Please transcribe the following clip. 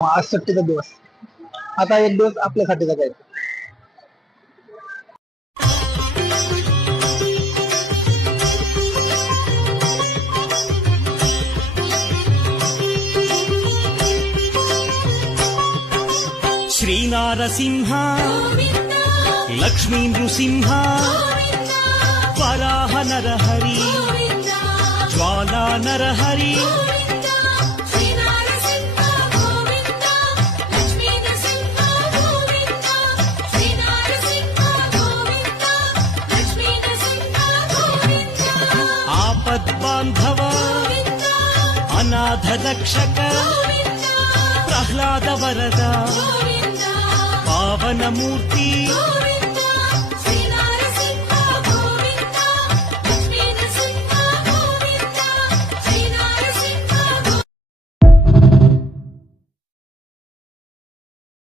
आज सुट्टीचा दिवस. आता एक दिवस आपल्यासाठी जगायचं. श्री नारसिंह लक्ष्मी नृसिंह वराह नरहरि ज्वाला नरहरि आपद्बान्धव अनाथ रक्षक प्रह्लाद वरद पावन मूर्ति